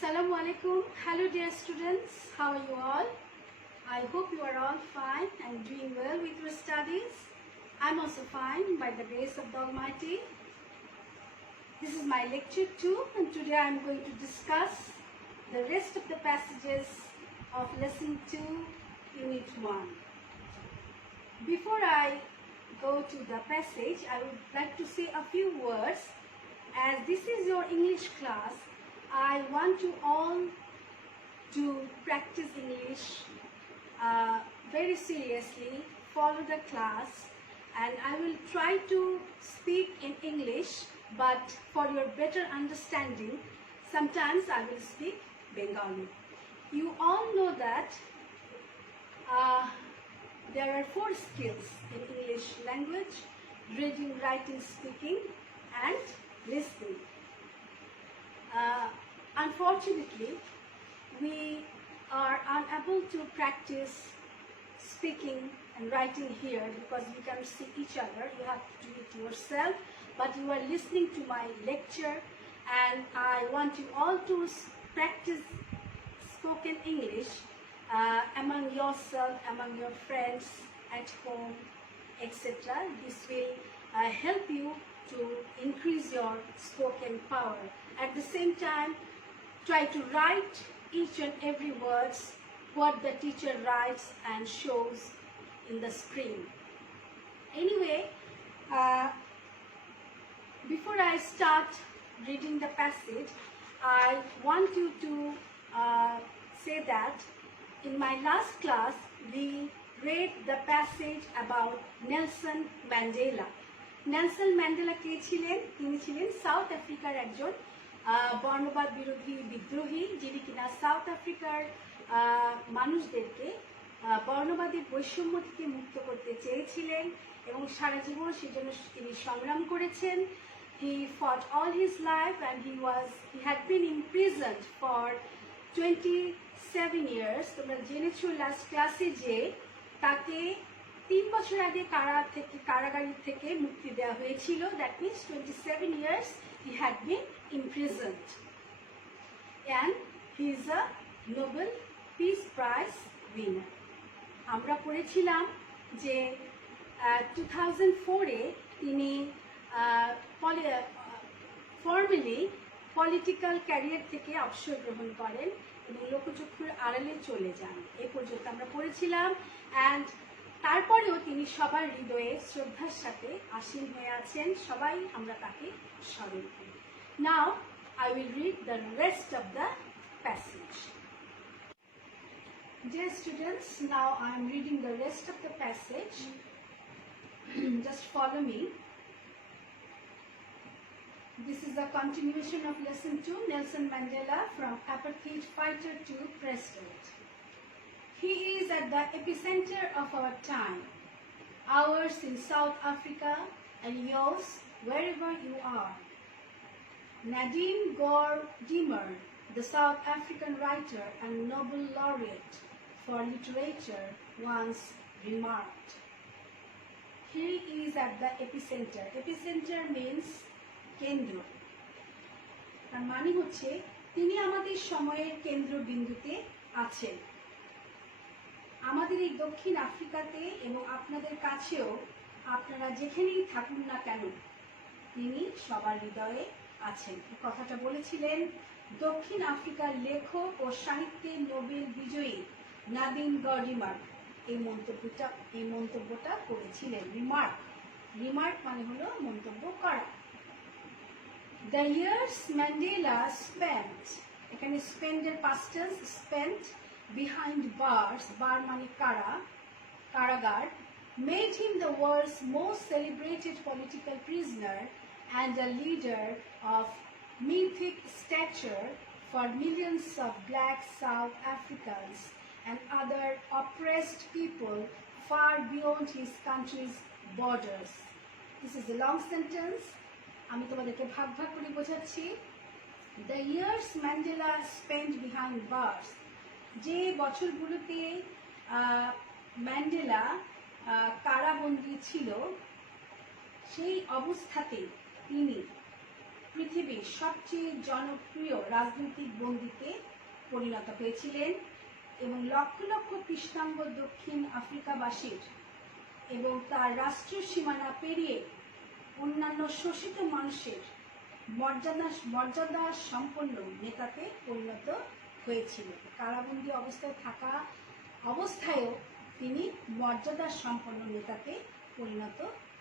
Assalamu alaikum. Hello dear students, how are you all? I hope you are all fine and doing well with your studies. I'm also fine by the grace of the Almighty. This is my lecture 2 and today I'm going to discuss the rest of the passages of lesson 2 unit 1. Before I go to the passage, I would like to say a few words. As this is your English class, I want you all to practice English very seriously, follow the class, and I will try to speak in English, but for your better understanding, sometimes I will speak Bengali. You all know that there are 4 skills in English language: reading, writing, speaking, and listening. Unfortunately, we are unable to practice speaking and writing here because we can't see each other. You have to do it yourself, but you are listening to my lecture and I want you all to practice spoken English among yourself, among your friends, at home, etc. This will help you to increase your spoken power. At the same time, try to write each and every words what the teacher writes and shows in the screen. Anyway, before I start reading the passage, I want you to say that in my last class we read the passage about Nelson Mandela. Nelson Mandela কে ছিলেন? তিনি ছিলেন সাউথ আফ্রিকার একজন বর্ণবাদ বিরোধী বিদ্রোহী, যিনি কিনা সাউথ আফ্রিকার মানুষদেরকে বর্ণবাদী বৈষম্য থেকে মুক্ত করতে চেয়েছিলেন এবং সারা জীবন সেজন্য তিনি সংগ্রাম করেছেন. He fought all his life and he had been imprisoned for 27 years. তোমরা জেনেছো লাস্ট ক্লাসে যে তাকে 3 বছর আগে কারাগার থেকে মুক্তি দেওয়া হয়েছিল. That means 27 years he had been imprisoned. And he is a Nobel Peace Prize winner. আমরা পড়েছিলাম যে 2004-এ তিনি ফর্মালি পলিটিক্যাল ক্যারিয়ার থেকে অবসর গ্রহণ করেন এবং লোকচক্ষুর আড়ালে চলে যান. এই পর্যন্ত আমরা পড়েছিলাম. অ্যান্ড তারপরেও তিনি সবার হৃদয়ে শ্রদ্ধার সাথে আসীন হয়ে আছেন. সবাই আমরা তাকে স্মরণ করি. Now I will read the rest of the passage. Dear students, now I am reading the rest of the passage. Just follow me. This is a continuation of lesson 2, Nelson Mandela, from apartheid fighter to president. He is at the epicenter of our time, ours in South Africa and yours wherever you are. Nadine Gordimer, the South African writer and Nobel laureate for literature, once remarked, he is at the epicenter. Epicenter means কেন্দ্র. তার মানে হচ্ছে তিনি আমাদের সময়ের কেন্দ্রবিন্দুতে আছেন. আমাদের এই দক্ষিণ আফ্রিকাতে এবং আপনাদের কাছেও আপনারা যেখানেই থাকুন না কেন তিনি সবার হৃদয়ে আছেন. এই কথাটা বলেছিলেন দক্ষিণ আফ্রিকার লেখক ও সাহিত্যের নোবেল বিজয়ী নাদিন গর্ডিমার. এই মন্তব্যটা করেছিলেন. রিমার্ক মানে হলো মন্তব্য করা. The years Mandela spent, এখানে spend এর past tense, spent behind bars, bar mani karagar, made him the world's most celebrated political prisoner and a leader of mythic stature for millions of black South Africans and other oppressed people far beyond his country's borders. This is a long sentence. আমি তোমাদেরকে ভাগ করে বোঝাচ্ছি. The years Mandela spent behind bars, যে বছরগুলোতে ম্যান্ডেলা কারাবন্দী ছিল সেই অবস্থাতে তিনি পৃথিবীর সবচেয়ে জনপ্রিয় রাজনৈতিক বন্দীতে পরিণত হয়েছিলেন এবং লক্ষ লক্ষ কৃষ্ণাঙ্গ দক্ষিণ আফ্রিকাবাসীর এবং তার রাষ্ট্রীয় সীমানা পেরিয়ে অন্যান্য শোষিত মানুষের মর্যাদা সম্পন্ন নেতাতে পরিণত হয়েছিল। কারাবন্দী অবস্থায় থাকা অবস্থায়ও তিনি মর্যাদা সম্পন্ন নেতাতে পরিণত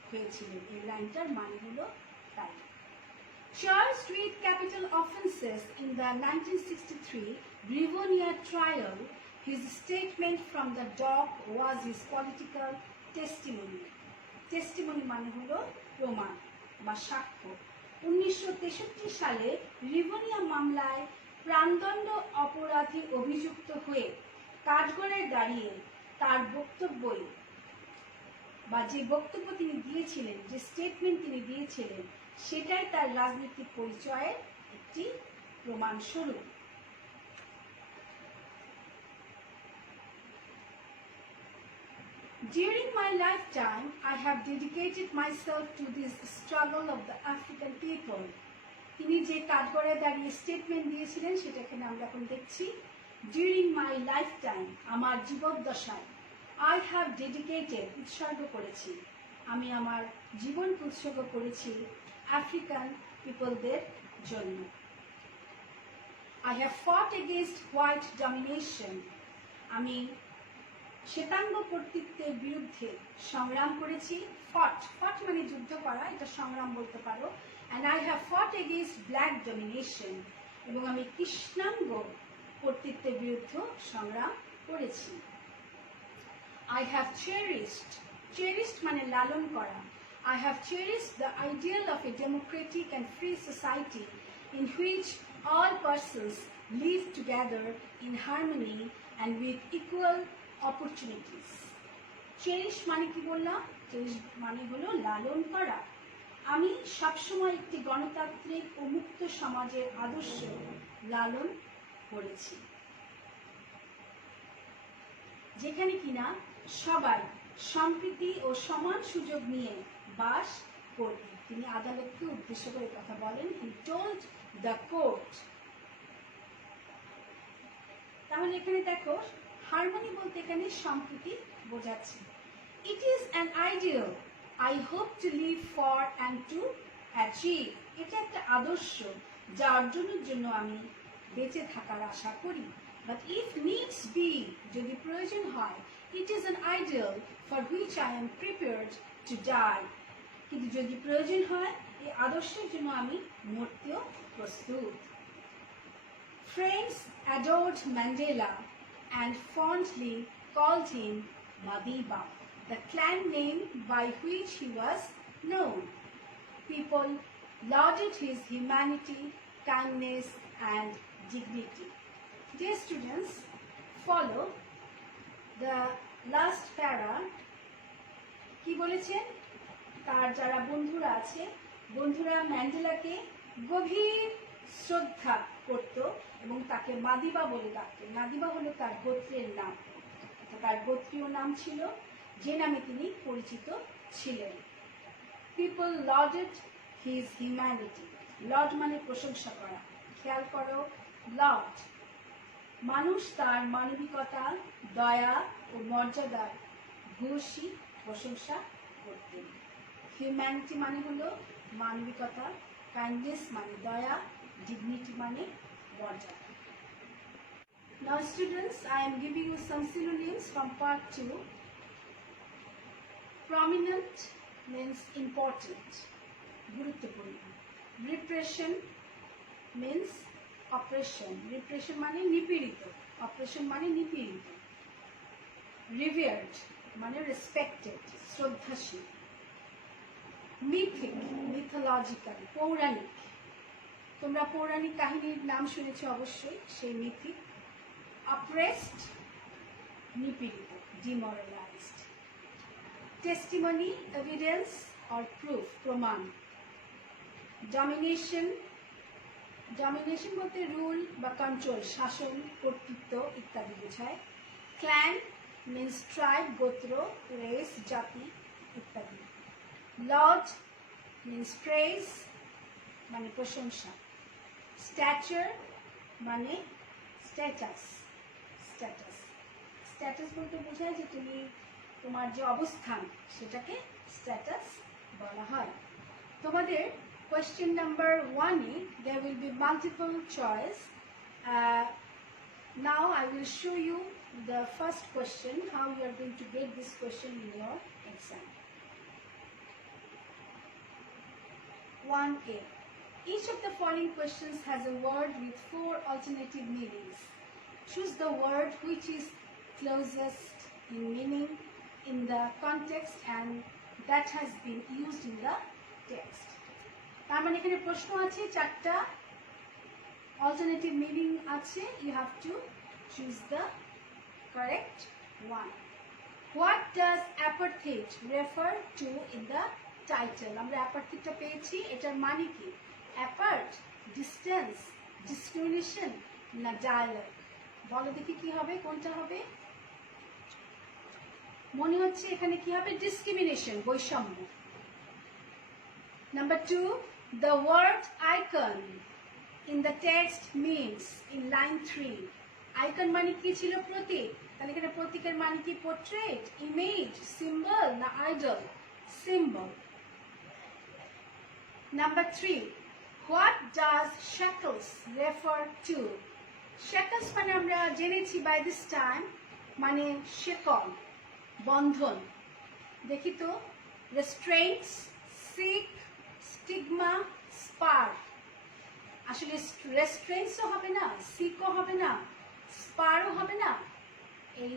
হয়েছিলেন। এই লাইনটার মানে হলো তাই। Charged with capital offences in the 1963 Rivonia trial, his statement from the dock was his political testimony. Testimony মানে হলো প্রমাণ বা সাক্ষ্য। 1963 সালে রিভোনিয়া মামলায় প্রাণদণ্ড অপরাধী অভিযুক্ত হয়ে কাঠগড়ায় দাঁড়িয়ে তার বক্তব্যই বা যে বক্তব্য তিনি দিয়েছিলেন, যে স্টেটমেন্ট তিনি দিয়েছিলেন, সেটাই তার রাজনৈতিক পরিচয়ের একটি প্রমাণস্বরূপ। During my lifetime, I have dedicated myself to this struggle of the African people. তিনি যে কাঠগড়ায় দাঁড়িয়ে স্টেটমেন্ট দিয়েছিলেন সেটা এখানে আমরা এখন দেখছি। During my lifetime, আমার জীবদ্দশায়, I have dedicated, উৎসর্গ করেছি, আমি আমার জীবনকে উৎসর্গ করেছি আফ্রিকান পিপলদের জন্য। I have fought against white domination. আমি শ্বেতাঙ্গ কর্তৃত্বের বিরুদ্ধে সংগ্রাম করেছি। ফট মানে যুদ্ধ করা, এটা সংগ্রাম বলতে পারো। and I have fought against black domination, এবং আমি কৃষ্ণাঙ্গ কর্তৃত্বের বিরুদ্ধে সংগ্রাম করেছি। I have cherished মানে লালন করা। I have cherished the ideal of a democratic and free society in which all persons live together in harmony and with equal opportunities. Cherish মানে কি বললাম? চেরিশ মানে হলো লালন করা। আমি সবসময় একটি গণতান্ত্রিক ও মুক্ত সমাজের আদর্শ লালন করেছি, যেখানে কিনা সবাই সম্প্রীতি ও সমান সুযোগ নিয়ে বাস করবে। তিনি আদালতকে উদ্দেশ্য করে কথা বলেন। He told the court. তাহলে এখানে দেখো, হারমোনি বলতে এখানে সম্প্রীতি বোঝাচ্ছে। It is an ideal I hope to live for and to achieve. এটা একটা আদর্শ যা অর্জনের জন্য আমি বেঁচে থাকার আশা করি। But if needs be, যদি প্রয়োজন হয়, it is an ideal for which I am prepared to die. কিন্তু যদি প্রয়োজন হয়, এই আদর্শের জন্য আমি মরতেও প্রস্তুত। Friends adored Mandela and fondly called him Madiba, the clan name by which he was known. People lauded his humanity, kindness, and dignity. Dear students, follow the last para. কি বলেছেন? তার যারা বন্ধুরা আছে, বন্ধুরা ম্যান্ডেলাকে গভীর শ্রদ্ধা করত এবং তাকে মাদিবা বলে ডাকত। মাদিবা হলো তার গোত্রের নাম, তার গোত্রীয় নাম ছিল, যে নামে তিনি পরিচিত ছিলেন। People lauded his humanity. Laud মানে প্রশংসা করা। খেয়াল করো, laud। মানুষ তার মানবিকতা, দয়া ও মর্যাদার ভূয়সী প্রশংসা করতেন। হিউম্যানিটি মানে হলো মানবিকতা, কাইন্ডনেস মানে দয়া, ডিগনিটি মানে মর্যাদা। Now students, I am giving you some synonyms from part 2. Prominent means important, গুরুত্বপূর্ণ। Repression means oppression. Repression মানে নিপীড়িত, oppression মানে নিপীড়িত। Revered মানে respected, শ্রদ্ধাশীল। Mythic, mythological, পৌরাণিক। তোমরা পৌরাণিক কাহিনীর নাম শুনেছো অবশ্যই, সেই মিথিক। Oppressed, নিপীড়িত, demoralized. Testimony, evidence or proof, প্রমাণ। Domination, domination বলতে রুল বা কন্ট্রোল, শাসন, কর্তৃত্ব ইত্যাদি বোঝায়। Clan means tribe, গোত্র, রেস, জাতি ইত্যাদি। Laud means praise, মানে প্রশংসা, স্ট্যাচার মানে স্ট্যাটাস। স্ট্যাটাস স্ট্যাটাস বলতে বোঝায় যে তুমি তোমার যে অবস্থান সেটাকে স্ট্যাটাস বলা হয়। তোমাদের question number 1 there will be multiple choice. Now I will show you the first question, how you are going to get this question in your exam. 1A. Each of the following questions has a word with 4 alternative meanings. Choose the word which is closest in meaning in the context and that has been used in the text. তার মানে এখানে প্রশ্ন আছে, 4টা alternative meaning আছে, you have to choose the correct one. What does apartheid refer to in the title? আমরা apartheidটা পেয়েছি, এটার মানে কি? apart, distance, discrimination না dialogue? বলো দেখি কি হবে, কোনটা হবে? মনে হচ্ছে এখানে কি হবে? discrimination, বৈষম্য। Number 2, the word icon in the text means in line 3. Icon মানে কি ছিল? প্রতীক। তাহলে এখানে প্রতীকের মানে কি? portrait, image, symbol না idol? symbol. Number 3, what does shackles refer to? shackles মানে আমরা জেনেছি by this time মানে শেকল, বন্ধন। দেখি তো, restraints, sick, স্টিগমা, স্পার। আসলে রেস্ট্রেন্টসও হবে না, সিকও হবে না, স্পারও হবে না। এই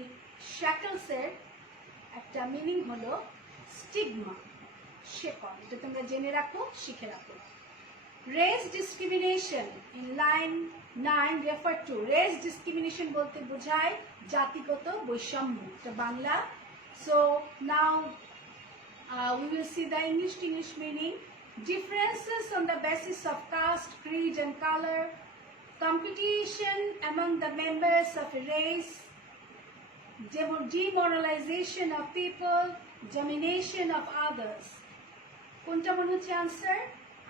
শ্যাকলসের একটা মিনিং হলো স্টিগমা, শেকল। এটা তোমরা জেনে রাখো, শিখে রাখো। Race discrimination in line 9 refer to. Race discrimination বলতে বোঝায় জাতিগত বৈষম্য, এটা Bangla. So now we will see the English to English meaning. Differences on the basis of caste, creed and color, competition among the members of a race, demoralization of people, domination of others. কোনটা মনে হচ্ছে answer?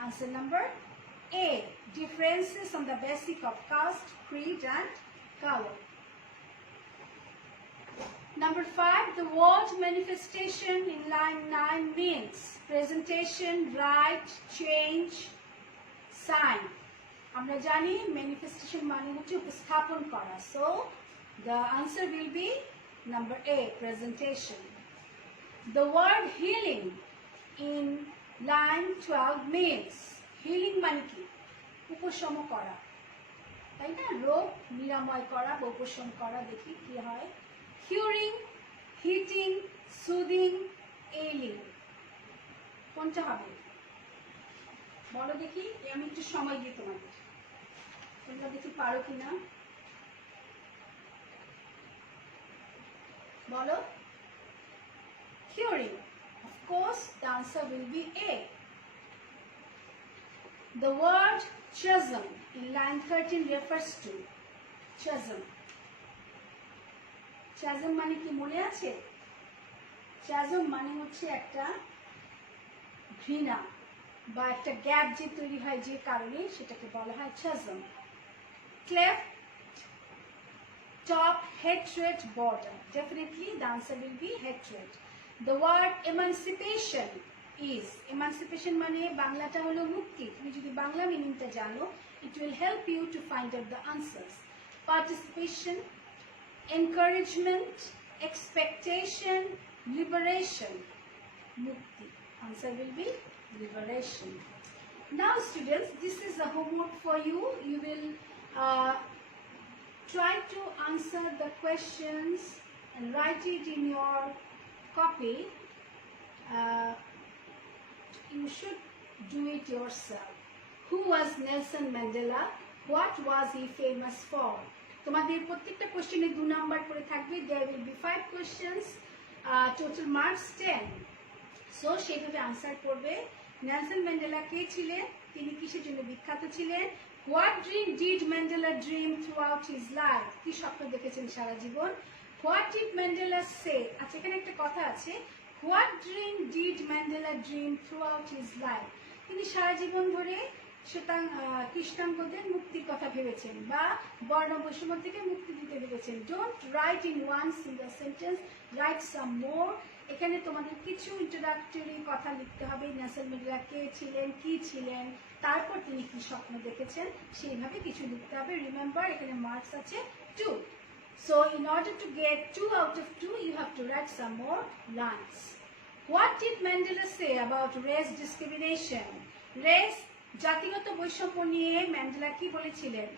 Answer number A. Differences on the basis of caste, creed and color. Number 5, the word manifestation in line 9 means presentation, right, change, sign. আমরা জানি manifestation মানে হচ্ছে উপস্থাপন করা. So the answer will be number A, presentation. The word healing in line 12 means healing মানে কি? উপশম করা, তাই না? রোগ নিরাময় করা বা উপশম করা। দেখি কি হয়। curing, heating, soothing, ailing. কোনটা হবে বলো দেখি? আমি একটু সময় দিই তোমাদের, তোমরা দেখি পারো কিনা। বলো। curing. Of course, the answer will be A. The word chasm in line 13 refers to chasm. chasm মানে কি মনে আছে? chasm মানে হচ্ছে একটা ঘৃণা বা একটা গ্যাপ যে তৈরি হয় যে কারণে, সেটাকে বলা হয় chasm. cleft, top, hatred, border. Definitely the answer will be hatred. The word emancipation is, emancipation মানে বাংলাটা হলো মুক্তি। তুমি যদি বাংলা মিনিংটা জানো, it will help you to find out the answers. Participation, encouragement, expectation, liberation. Mukti. Answer will be liberation. Now students, this is a homework for you. You will try to answer the questions and write it in your copy. You should do it yourself. Who was Nelson Mandela? What was he famous for? তোমাদের প্রত্যেকটা কোশ্চেনে 2 নাম্বার করে থাকবে। There will be 5 questions, total marks 10. সো সেইভাবে আনসার করবে। Nelson Mandela কে ছিলেন? তিনি কিসের জন্য বিখ্যাত ছিলেন? What dream did Mandela dream throughout his life? কি স্বপ্ন দেখেছেন সারা জীবন? What did Mandela say? আচ্ছা, এখানে একটা কথা আছে, What dream did Mandela dream throughout his life? তিনি সারা জীবন ধরে সুতরাং কৃষ্ণাঙ্গদের মুক্তির কথা ভেবেছেন বা বর্ণ বৈষম্য থেকে মুক্তি দিতে ভেবেছেন। Don't write in one single sentence, write some more. এখানে তোমাদের কিছু ইন্ট্রোডাক্টরি কথা লিখতে হবে। নেলসন ম্যান্ডেলা কে ছিলেন, কি ছিলেন, তারপর তিনি কি স্বপ্ন দেখেছেন, সেইভাবে কিছু লিখতে হবে। রিমেম্বার এখানে মার্কস আছে 2. So in order to get 2 out of 2, you have to write some more lines. What did Mandela say about race discrimination? Race, জাতিগত বৈষম্য নিয়ে ম্যান্ডেলা কি বলেছিলেন?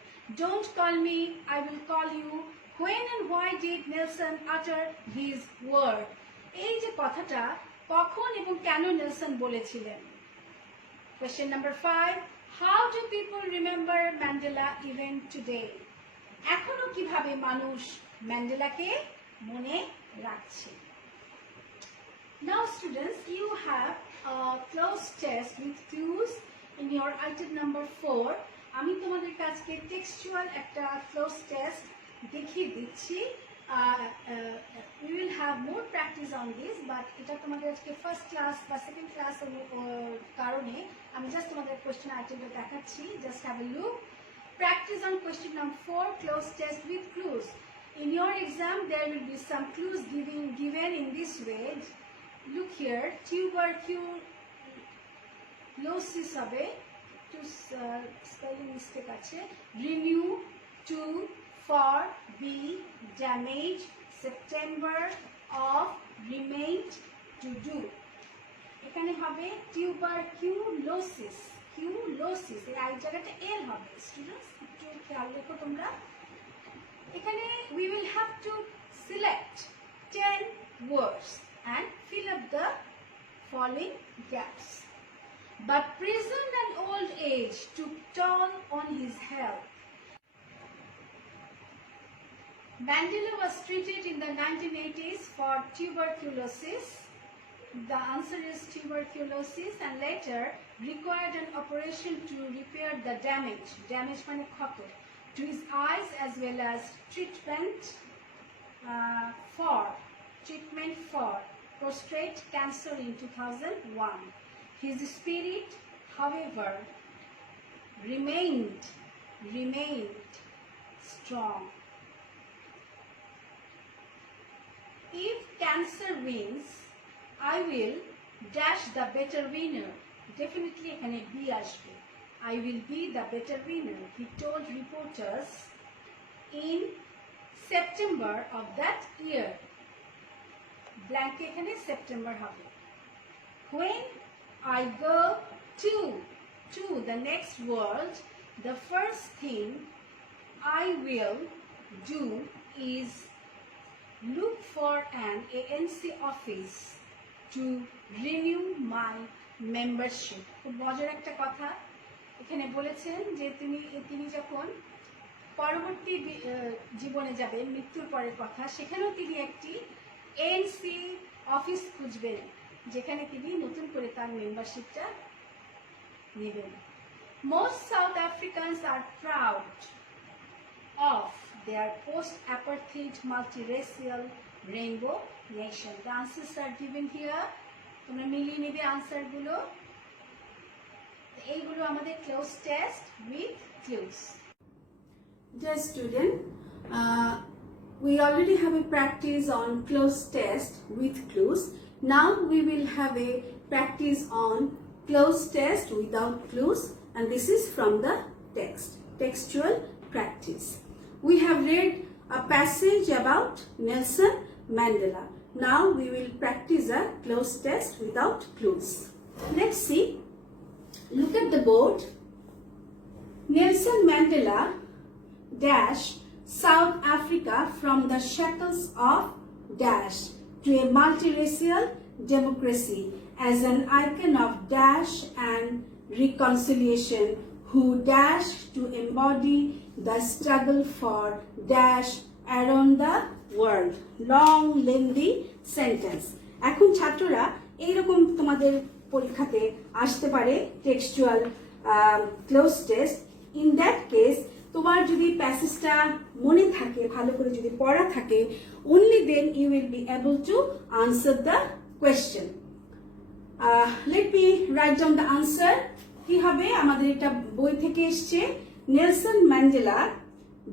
Don't call me, I will call you. When and why did Nelson utter his word? এই যে কথাটা কখন এবং কেন নেলসন বলেছিলেন? Question number 5. How do people remember Mandela even today? এখনো কিভাবে মানুষ ম্যান্ডেলাকে মনে রাখছে? Now students, you have a close test with clues in your item number 4. আমি তোমাদের কাছে টেক্সচুয়াল একটা ক্লোজ টেস্ট দেখিয়ে দিচ্ছি। We will have more practice on this, but এটা তোমাদের আজকে ফার্স্ট ক্লাস বা সেকেন্ড ক্লাস কারণে আমি জাস্ট তোমাদের কোশ্চেন আইটেমটা দেখাচ্ছি। Just have a look. Practice on question number 4, close test with clues. In your exam, there will be some clues given in this way. Look here, tuberculosis হবে, to spelling mistake আছে. Renew, to, for, be, damage, September, of, remained, to do. এখানে হবে tuberculosis. কিউলোসিস, এই আই জায়গাটা এল হবে। স্টুডেন্টস একটু খেয়াল রেখো তোমরা। এখানে we will have to select 10 words and fill up the following gaps. But prison and old age took toll on his health. Mandela was treated in the 1980s for tuberculosis. The answer is tuberculosis, and later required an operation to repair the damage মানে ক্ষত, to his eyes, as well as treatment for prostate cancer in 2001. His spirit, however, remained strong. If cancer wins, I will dash the better winner. Definitely এখানে be আসবে. I will be the better winner, he told reporters in September of that year. Blank এখানে September হবে. When I go to the next world, the first thing I will do is look for an ANC office to renew my membership. খুব মজার একটা কথা এখানে বলেছেন যে তিনি যখন পরবর্তী জীবনে যাবেন, মৃত্যুর পরের কথা, সেখানেও তিনি একটি এএনসি অফিস খুঁজবেন যেখানে তিনি নতুন করে তার মেম্বারশিপটা নেবেন। Most South Africans are proud of their post-apartheid multiracial rainbow nation. The answers are given here. তোমরা মিলিয়ে নেবে আনসারগুলো। এইগুলো আমাদের cloze test with clues. Dear student, we already have a practice on close test with clues. Now we will have a practice on close test without clues, and this is from the text, textual practice. We have read a passage about Nelson Mandela. Now we will practice a close test without clues. Let's see. Look at the board. Nelson Mandela dash South Africa from the shackles of dash to a multiracial democracy as an icon of dash and reconciliation, who dash to embody the struggle for dash around the world. Long lengthy sentence. এখন ছাত্ররা এইরকম তোমাদের পরীক্ষাতে আসতে পারে textual cloze test. In that case তোমার যদি প্যাসেজটা মনে থাকে, ভালো করে যদি পড়া থাকে, only then you will be able to answer the question. Let me write down the answer. কি হবে আমাদের এটা বই থেকে এসছে Nelson Mandela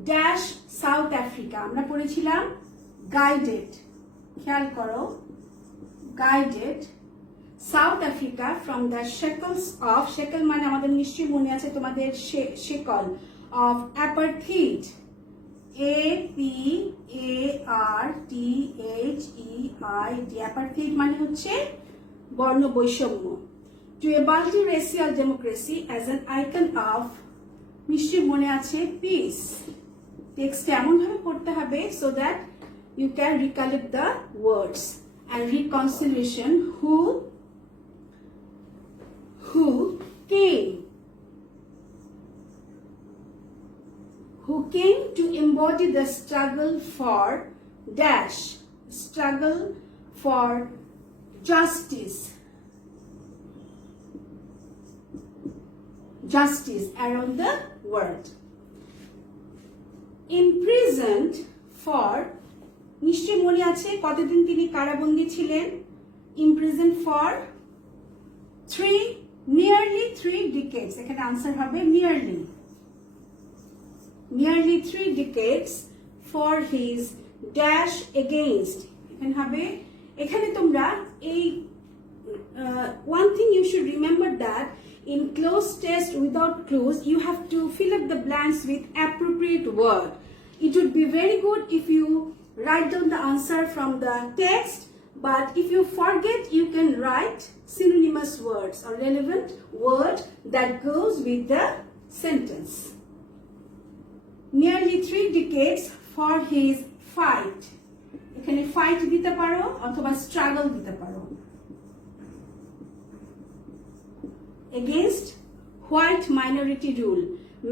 dash South Africa আমরা পড়েছিলাম গাইডেড খেয়াল করো guided South Africa from the shackles of শেকল মানে আমাদের নিশ্চয়ই মনে আছে তোমাদের শেকল অফ অ্যাপারথিড APARTHEID অ্যাপারথিড মানে হচ্ছে বর্ণ বৈষম্য to a multi-racial democracy as an icon of নিশ্চয়ই মনে আছে পিস টেক্সট এমন ভাবে পড়তে হবে so that you can recollect the words and reconciliation who came to embody the struggle for justice around the world. Imprisoned for নিশ্চয়ই মনে আছে কতদিন তিনি কারাবন্দী ছিলেন imprisoned for nearly 3 decades এখানে आंसर হবে nearly 3 decades for his dash against এখানে হবে এখানে তোমরা এই one thing you should remember that in closed test without clues you have to fill up the blanks with appropriate word. It would be very good if you write down the answer from the text, but if you forget you can write synonymous words or relevant word that goes with the sentence. Nearly 3 decades for his fight. এখানে fight দিতে পারো অথবা struggle দিতে পারো against white minority rule.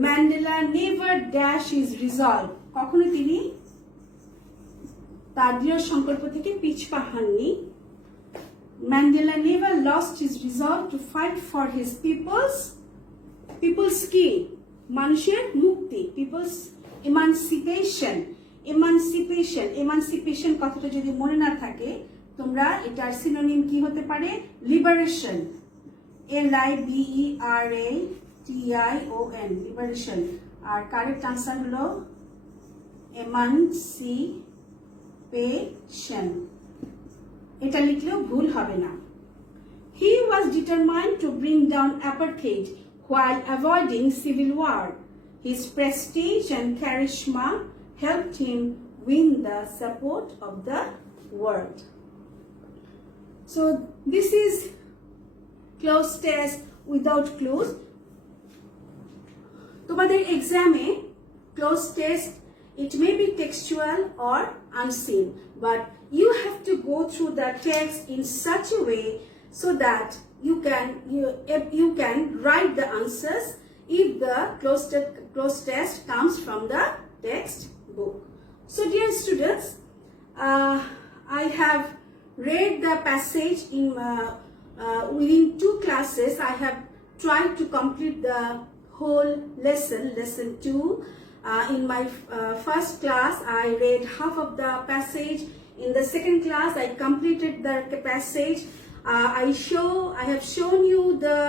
Mandela never dash his resolve. কখনো তিনি তার দৃঢ় সংকল্প থেকে পিছপা হননি Mandela never lost his resolve to fight for his people's কি মানুষের মুক্তি people's emancipation কথাটা যদি মনে না থাকে তোমরা এটার সিনোনিম কি হতে পারে লিবারেশন LIBERATION লিবারেশন আর কারেক্ট আনসার হলো emancipation এটা লিখলেও ভুল হবে না He was determined to bring down apartheid while avoiding civil war. His prestige and charisma helped him win the support of the world. So this is closed test without clues. তোমাদের এক্সামে closed test it may be textual or unseen, but you have to go through the text in such a way so that you can write the answers if the closed test comes from the textbook. So dear students, I have read the passage in within 2 classes. I have tried to complete the whole lesson 2. In my first class I read half of the passage. In the second class I completed the passage. I have shown you the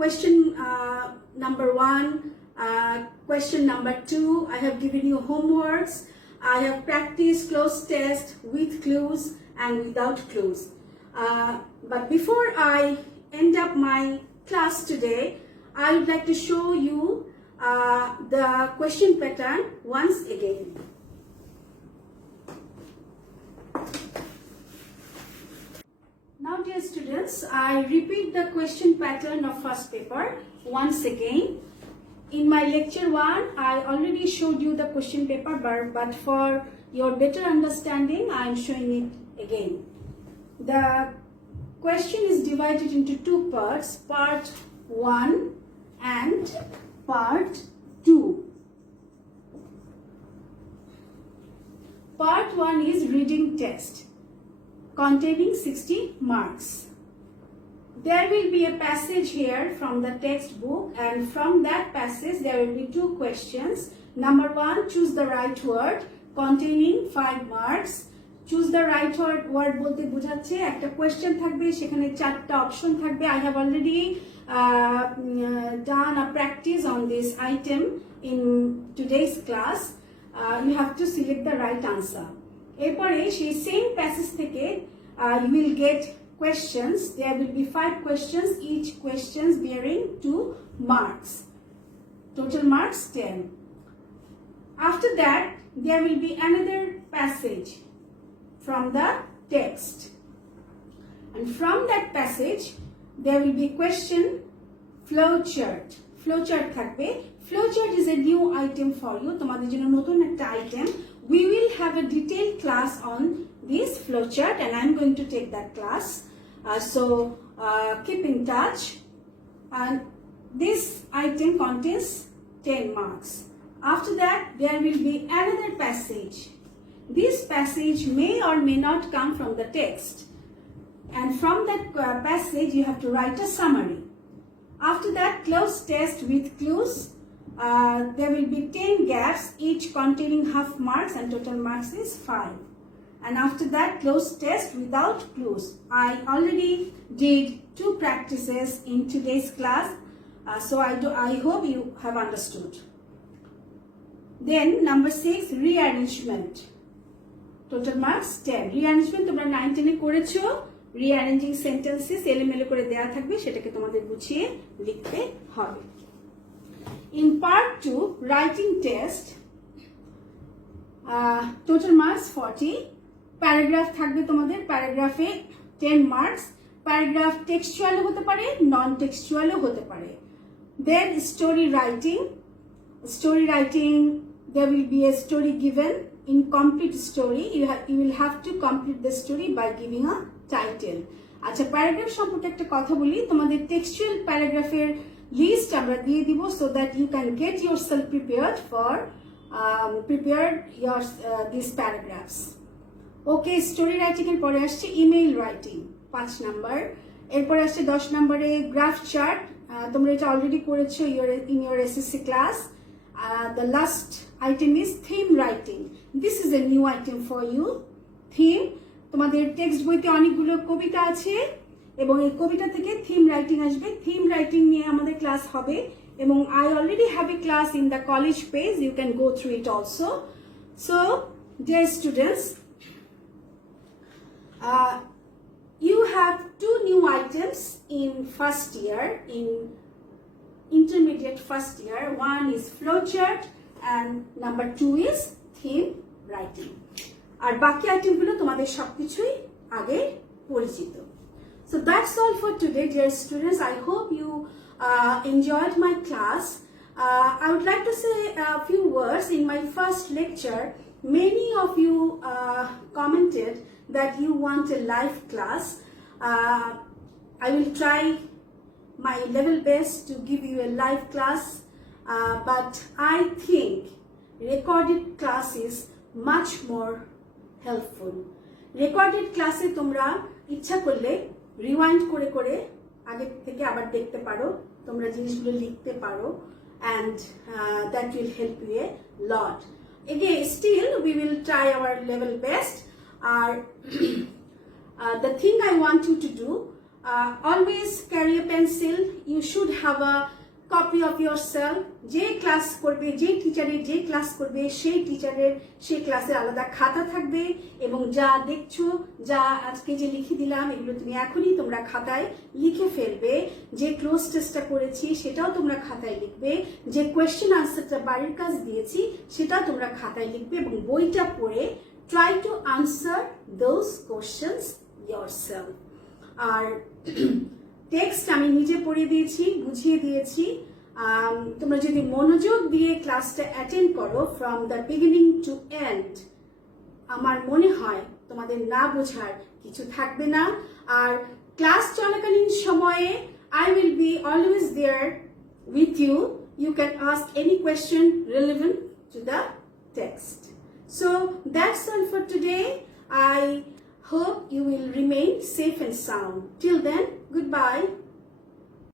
question number 1, question number 2. I have given you homeworks. I have practiced closed test with clues and without clues. But before I end up my class today, I would like to show you the question pattern once again. Now dear students, I repeat the question pattern of first paper once again. In my lecture 1, I already showed you the question paper, but for your better understanding, I am showing it again. The question is divided into 2 parts, part 1 and part 2. Part 1 is reading test containing 60 marks. There will be a passage here from the textbook, and from that passage there will be 2 questions. Number 1, choose the right word containing 5 marks. Choose the right word বলতে বোঝাচ্ছে একটা কোয়েশ্চেন থাকবে সেখানে 4টা অপশন থাকবে. I have already done a practice on this item in today's class, you have to select the right answer. এরপরে সেই same passage থেকে you will get questions. There will be 5 questions, each questions bearing 2 marks. Total marks 10. After that, there will be another passage from the text. And from that passage, there will be question flowchart. Flowchart থাকবে. Flowchart is a new item for you. তোমাদের জন্য নতুন একটা item. We will have a detailed class on this flowchart and I'm going to take that class. So keep in touch. And this item contains 10 marks. After that, there will be another passage. This passage may or may not come from the text. And from that passage, you have to write a summary. After that, close test with clues. There will be 10 gaps, each containing half marks, and total marks is 5. And after that, close test without clues. I already did 2 practices in today's class, so I hope you have understood. Then number 6, rearrangement. Total marks 10. Rearrangement তোমরা 9-10 করেছো. Rearranging sentences এলোমেলো করে দেয়া থাকবে, সেটাকে তোমাদের গুছিয়ে লিখতে হবে. In part 2, writing test, total marks 40. Paragraph থাকবে তোমাদের, paragraphe 10 marks. Paragraph textual হতে পারে, non-textual হতে পারে. Then story writing. Story writing, there will be a story given. Incomplete story, you will have to complete the story by giving a title. আচ্ছা, প্যারাগ্রাফ সম্পর্কে একটা কথা বলি, তোমাদের টেক্সচুয়াল প্যারাগ্রাফের লিস্ট আমরা দিয়ে দিব so that you can get yourself prepared for these paragraphs. Okay, story writing এর পরে আসছে ইমেইল রাইটিং 5 নাম্বার। এরপরে আসছে 10 নম্বরে গ্রাফ চার্ট। তোমরা এটা অলরেডি করেছো in your SSC class. The last item is theme writing. This is a new item for you. Theme, তোমাদের টেক্সট বইতে অনেকগুলো কবিতা আছে এবং এই কবিতা থেকে থিম রাইটিং আসবে। থিম রাইটিং নিয়ে আমাদের ক্লাস হবে এবং I already have a class in the college page. You can go through it also. So, dear students, you have 2 new items in first year, in intermediate first year. One is flowchart and number 2 is theme writing. আর বাকি আইটেমগুলো তোমাদের সবকিছুই আগে পরিচিত। So that's all for today, dear students. I hope you enjoyed my class. I would like to say a few words. In my first lecture, many of you commented that you want a live class. I will try my level best to give you a live class, but I think recorded class is much more helpful. Recorded class এ তোমরা ইচ্ছা করলে রিওয়াইন্ড করে করে আগে থেকে আবার দেখতে পারো, তোমরা জিনিসগুলো লিখতে পারো, and that will help you a lot. Again, still we will try our level best. The thing I want you to do, always carry a pencil. You should have a copy of yourself. যে ক্লাস করবে, যে টিচারের যে ক্লাস করবে, সেই টিচারের সেই ক্লাসের আলাদা খাতা থাকবে এবং যা দেখছো, যা আজকে যে লিখে দিলাম, এগুলো তুমি এখনই তোমরা খাতায় লিখে ফেলবে। যে ক্লোজ টেস্টটা করেছি সেটাও তোমরা খাতায় লিখবে। যে কোয়েশ্চেন আনসারটা বাড়ির কাজ দিয়েছি সেটাও তোমরা খাতায় লিখবে এবং বইটা পড়ে try to answer those questions yourself. আর টেক্সট আমি নিজে পড়ে দিয়েছি, বুঝিয়ে দিয়েছি। তোমরা যদি মনোযোগ দিয়ে ক্লাসটা অ্যাটেন্ড করো from the beginning to end, আমার মনে হয় তোমাদের না বোঝার কিছু থাকবে না। আর ক্লাস চলাকালীন সময়ে I will be always there with you. You can ask any question relevant to the text. So that's all for today. I hope you will remain safe and sound. Till then, goodbye.